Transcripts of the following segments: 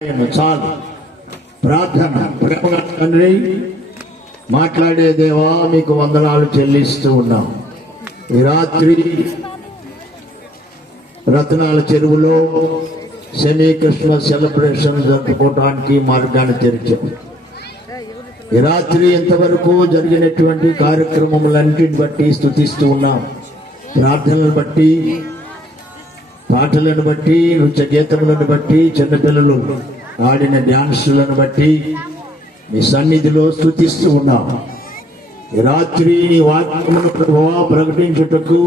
చాలు. ప్రార్థన. ప్రేమగా తండ్రి, మాట్లాడే దేవా మీకు వందనాలు చెల్లిస్తూ ఉన్నాం. ఈ రాత్రి రత్నాల చెరువులో సెమీ క్రిస్మస్ సెలబ్రేషన్ జరుపుకోవడానికి మార్గాన్ని తెరిచాం. ఈ రాత్రి ఇంతవరకు జరిగినటువంటి కార్యక్రమములన్నింటిని బట్టి స్తుతిస్తూ ఉన్నాం. ప్రార్థనలను బట్టి, పాటలను బట్టి, నృత్య గీతములను బట్టి, చిన్నపిల్లలు ఆడిన డ్యాన్సులను బట్టి మీ సన్నిధిలో స్తుతిస్తూ ఉన్నాం. ఈ రాత్రి నీ వాక్యమును ప్రభువా ప్రకటించుటకు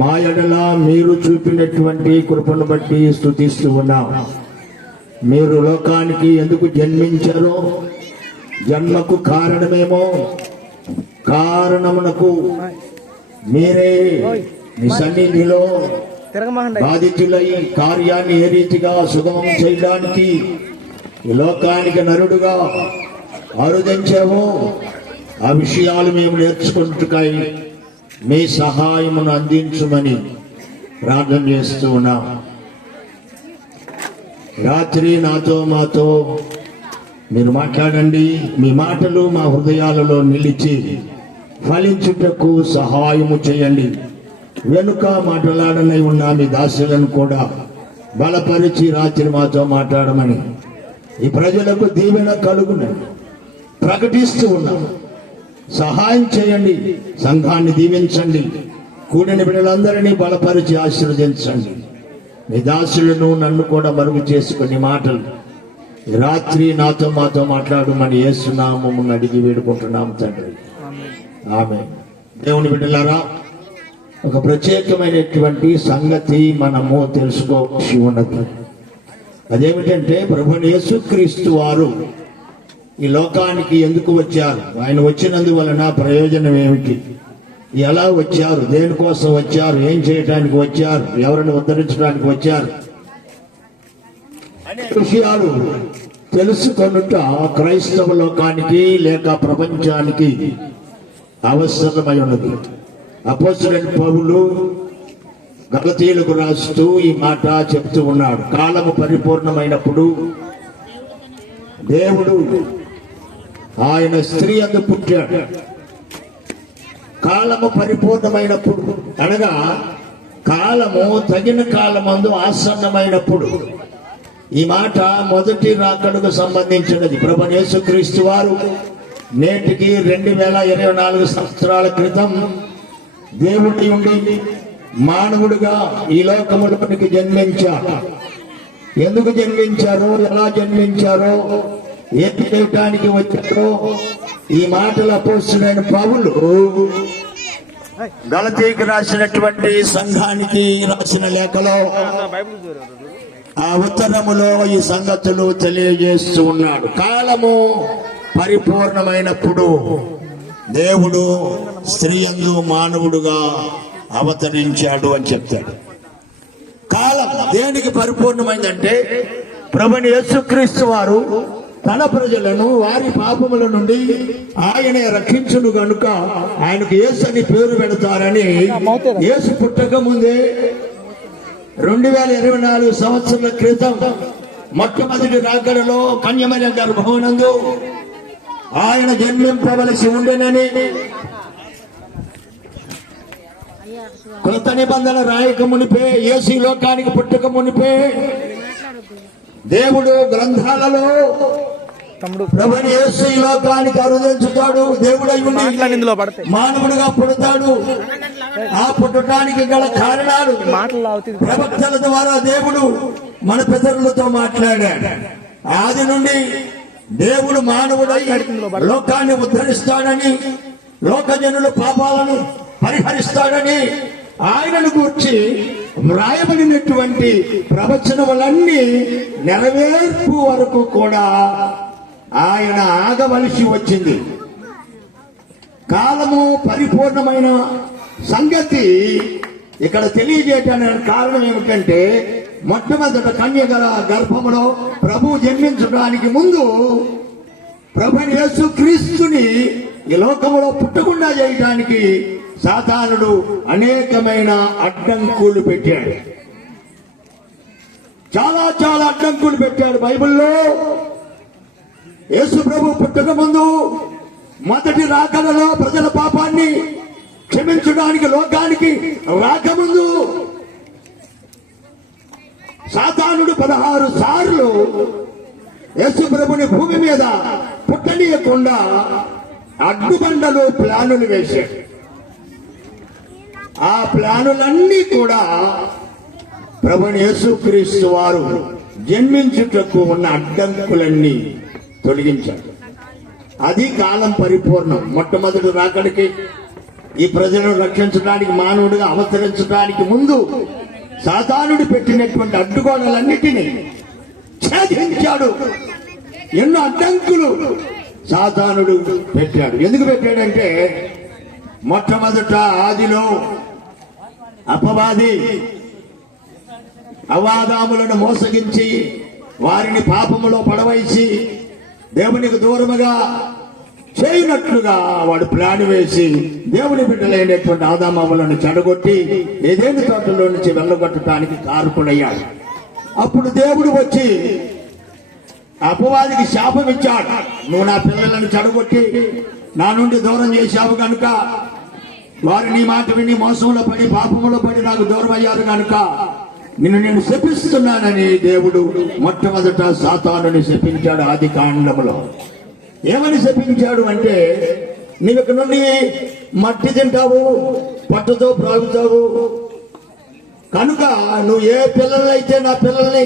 మా ఎడల మీరు చూపినటువంటి కృపను బట్టి స్తుతిస్తూ ఉన్నాం. మీరు లోకానికి ఎందుకు జన్మించారో, జన్మకు కారణమేమో, కారణమునకు మీరే మీ సన్నిధిలో బాధితులై కార్యాన్ని ఏ రీతిగా సుగమం చేయడానికి ఈ లోకానికి నరుడుగా ఆరుదించావో ఆ విషయాలు మేము నేర్చుకుంటుకాయి మీ సహాయమును అందించమని ప్రార్థన చేస్తూ ఉన్నాం. రాత్రి నాతో మాతో మీరు మాట్లాడండి. మీ మాటలు మా హృదయాలలో నిలిచి ఫలించుటకు సహాయము చేయండి. వెనుక మాట్లాడనై ఉన్న మీ దాసులను కూడా బలపరిచి రాత్రి మాతో మాట్లాడమని ఈ ప్రజలకు దీవెన కలుగునని ప్రకటిస్తూ ఉన్నాం. సహాయం చేయండి. సంఘాన్ని దీవించండి. కూడిన బిడ్డలందరినీ బలపరిచి ఆశీర్వదించండి. మీ దాసులను నన్ను కూడా మరుగు చేసుకుని మాటలు రాత్రి నాతో మాతో మాట్లాడమని యేసు నామమును అడిగి వేడుకుంటున్నాం తండ్రి. ఆమేన్. దేవుని బిడ్డలారా, ఒక ప్రత్యేకమైనటువంటి సంగతి మనము తెలుసుకోవాల్సి ఉన్నది. అదేమిటంటే ప్రభువైన యేసుక్రీస్తు వారు ఈ లోకానికి ఎందుకు వచ్చారు, ఆయన వచ్చినందువలన ప్రయోజనం ఏమిటి, ఎలా వచ్చారు, దేనికోసం వచ్చారు, ఏం చేయడానికి వచ్చారు, ఎవరిని ఉద్ధరించడానికి వచ్చారు అనే విషయాలు తెలుసుకొనుట క్రైస్తవ లోకానికి లేక ప్రపంచానికి అవసరమై ఉన్నది. అపోస్తలుడైన పౌలు గలతీయులకు రాస్తూ ఈ మాట చెప్తూ ఉన్నాడు. కాలము పరిపూర్ణమైనప్పుడు దేవుడు ఆయన స్త్రీ యందు పుట్టాడు. కాలము పరిపూర్ణమైనప్పుడు అనగా కాలము తగిన కాలమందు ఆసన్నమైనప్పుడు. ఈ మాట మొదటి రాకడకు సంబంధించినది. ప్రభువైన యేసుక్రీస్తు వారు నేటికి 2024 సంవత్సరాల క్రితం దేవుడి ఉండి మానవుడిగా ఈ లోకములోనికి జన్మించారు. ఎందుకు జన్మించారో, ఎలా జన్మించారో, ఏం చేయటానికి వచ్చారో ఈ మాటలు అపోస్తలుడైన పౌలు గలతీయులకు రాసినటువంటి సంఘానికి రాసిన లేఖలో ఆ ఉత్తరములో ఈ సంగతులు తెలియజేస్తూ ఉన్నాడు. కాలము పరిపూర్ణమైనప్పుడు దేవుడు స్త్రీ యందు మానవుడుగా అవతరించాడు అని చెప్తాడు. కాలం దేనికి పరిపూర్ణమైందంటే ప్రభువైన యేసుక్రీస్తు వారు తన ప్రజలను వారి పాపముల నుండి ఆయనే రక్షించును గనుక ఆయనకు యేసు అని పేరు పెడతారని యేసు పుట్టక ముందే 2024 సంవత్సరాల క్రితం మొట్టమొదటి రాకడలో కన్యమరియ గర్భమునందు ఆయన జన్మింపవలసి ఉండేనని కృత నిబంధన రాయక మునిపే, యేసు లోకానికి పుట్టక మునిపే దేవుడు గ్రంథాలలో ప్రభువైన యేసు ఈ లోకానికి అరుదించుతాడు, దేవుడై ఉండి మానవుడిగా పుడతాడు. ఆ పుట్టడానికి గల కారణాలు ప్రవక్తల ద్వారా దేవుడు మన పితరులతో మాట్లాడాడు. ఆది నుండి దేవుడు మానవుడై లోకాన్ని ఉద్ధరిస్తాడని, లోకజనుల పాపాలను పరిహరిస్తాడని ఆయనను గూర్చి వ్రాయబడినటువంటి ప్రవచనములన్నీ నెరవేర్పు వరకు కూడా ఆయన ఆగవలసి వచ్చింది. కాలము పరిపూర్ణమైన సంగతి ఇక్కడ తెలియజేయడానికి కారణం ఏమిటంటే, మొట్టమొదట కన్యగల గర్భములో ప్రభు జన్మించడానికి ముందు ప్రభువైన యేసుక్రీస్తుని ఈ లోకములో పుట్టకుండా చేయడానికి సాతానుడు అనేకమైన అడ్డంకులు పెట్టాడు. చాలా చాలా అడ్డంకులు పెట్టాడు బైబిల్లో. యేసు ప్రభు పుట్టక ముందు మొదటి రాకడలో ప్రజల పాపాన్ని క్షమించడానికి లోకానికి రాకముందు సాతానుడు 16 సార్లు యేసు ప్రభుని భూమి మీద పుట్టనీయకుండా అడ్డుబండలు ప్లానులు వేశాడు. ఆ ప్లానులన్నీ కూడా ప్రభుని యేసుక్రీస్తు వారు జన్మించుటకు ఉన్న అడ్డంకులన్నీ తొలగించాడు. అది కాలం పరిపూర్ణం. మొట్టమొదటి రాకడికి ఈ ప్రజలను రక్షించడానికి, మానవుడిగా అవతరించడానికి ముందు సాతానుడు పెట్టినటువంటి అడ్డుగోడలన్నిటినీ ఛేదించాడు. ఎన్నో అడ్డంకులు సాతానుడు పెట్టాడు. ఎందుకు పెట్టాడంటే, మొట్టమొదట ఆదిలో అపవాది అవాదాములను మోసగించి వారిని పాపములో పడవేసి దేవునికి దూరముగా చేయనట్లుగా వాడు ప్లాన్ వేసి దేవుని బిడ్డలైనటువంటి ఆదామవులను చెడగొట్టి ఏదేని తోటలో నుంచి వెళ్ళగొట్టడానికి కారకుడయ్యాడు. అప్పుడు దేవుడు వచ్చి అపవాదికి శాపం ఇచ్చాడు. నువ్వు నా పిల్లలను చెడగొట్టి నా నుండి దూరం చేశావు కనుక, వారు నీ మాట విని మోసంలో పడి పాపంలో పడి నాకు దూరం అయ్యారు కనుక నిన్ను నేను శపిస్తున్నానని దేవుడు మొట్టమొదట సాతానుని శపించాడు. ఆది కాండములో ఏమని శపించాడు అంటే, నీవు ఇక్కడ నుండి మట్టి తింటావు, పట్టుతో ప్రాగుతావు కనుక నువ్వు ఏ పిల్లలైతే నా పిల్లల్ని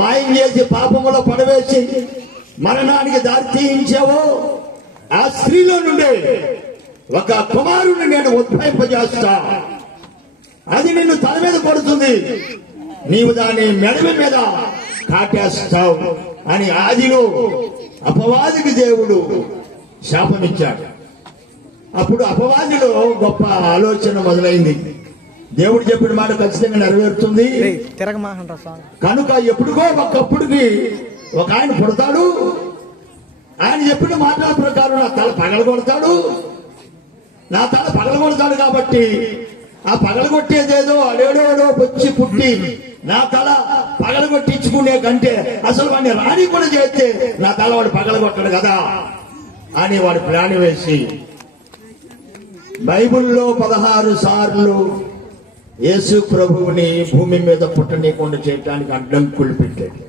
మాయం చేసి పాపములో పడవేసి మరణానికి దారి తీయించావో ఆ స్త్రీలో నుండి ఒక కుమారుని నేను ఉద్భవింపజేస్తా. అది నిన్ను తల మీద పడుతుంది, నీవు దాని మెడమ మీద కాటేస్తావు అని ఆదిలో అపవాదికి దేవుడు శాపమిచ్చాడు. అప్పుడు అపవాదిలో గొప్ప ఆలోచన మొదలైంది. దేవుడు చెప్పిన మాట ఖచ్చితంగా నెరవేరుతుంది కనుక ఎప్పుడుగో ఒకప్పుడుకి ఒక ఆయన పుడతాడు, ఆయన చెప్పిన మాటల ప్రకారం నా తల పగలగొడతాడు. నా తల పగలగొడతాడు కాబట్టి ఆ పగలగొట్టేదేదో అడేడోడో వచ్చి పుట్టి నా తల పగలగొట్టించుకునే కంటే అసలు వాడిని రాణి కూడా చేస్తే నా తల వాడు పగలగొట్టాడు కదా అని వాడు ప్లాన్ వేసి బైబిల్లో 16 సార్లు యేసు ప్రభువుని భూమి మీద పుట్టనీయకుండా చేయడానికి అడ్డంకులు పెట్టాడు.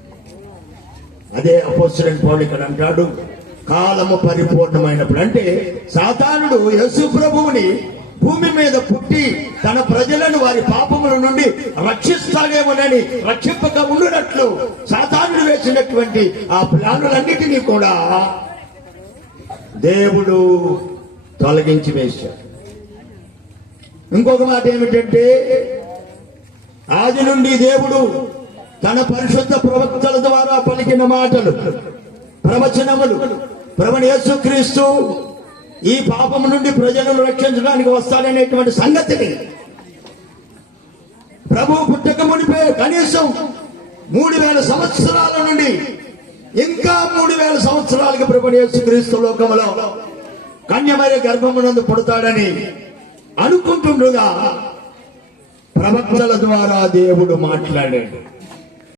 అదే అపోస్తలుడైన పౌలు ఇక్కడ అంటాడు, కాలము పరిపూర్ణమైనప్పుడు. అంటే సాతానుడు యేసు ప్రభువుని భూమి మీద పుట్టి తన ప్రజలను వారి పాపముల నుండి రక్షిస్తాడేమోనని రక్షింపక ఉండునట్లు సాతానుడు వేసినటువంటి ఆ ప్లానులన్నిటినీ కూడా దేవుడు తొలగించి వేశాడు. ఇంకొక మాట ఏమిటంటే, ఆది నుండి దేవుడు తన పరిశుద్ధ ప్రవక్తల ద్వారా పలికిన మాటలు, ప్రవచనములు, ప్రభువు యేసుక్రీస్తు ఈ పాపం నుండి ప్రజలను రక్షించడానికి వస్తాడనేటువంటి సంగతిని ప్రభు పుట్టక మునిపే కనీసం 3000 సంవత్సరాల నుండి ఇంకా 3000 సంవత్సరాలకి ప్రభువు యేసుక్రీస్తు లోకములో కన్యమరి గర్భమునందు పుడతాడని అనుకుంటుండగా ప్రవక్తల ద్వారా దేవుడు మాట్లాడాడు.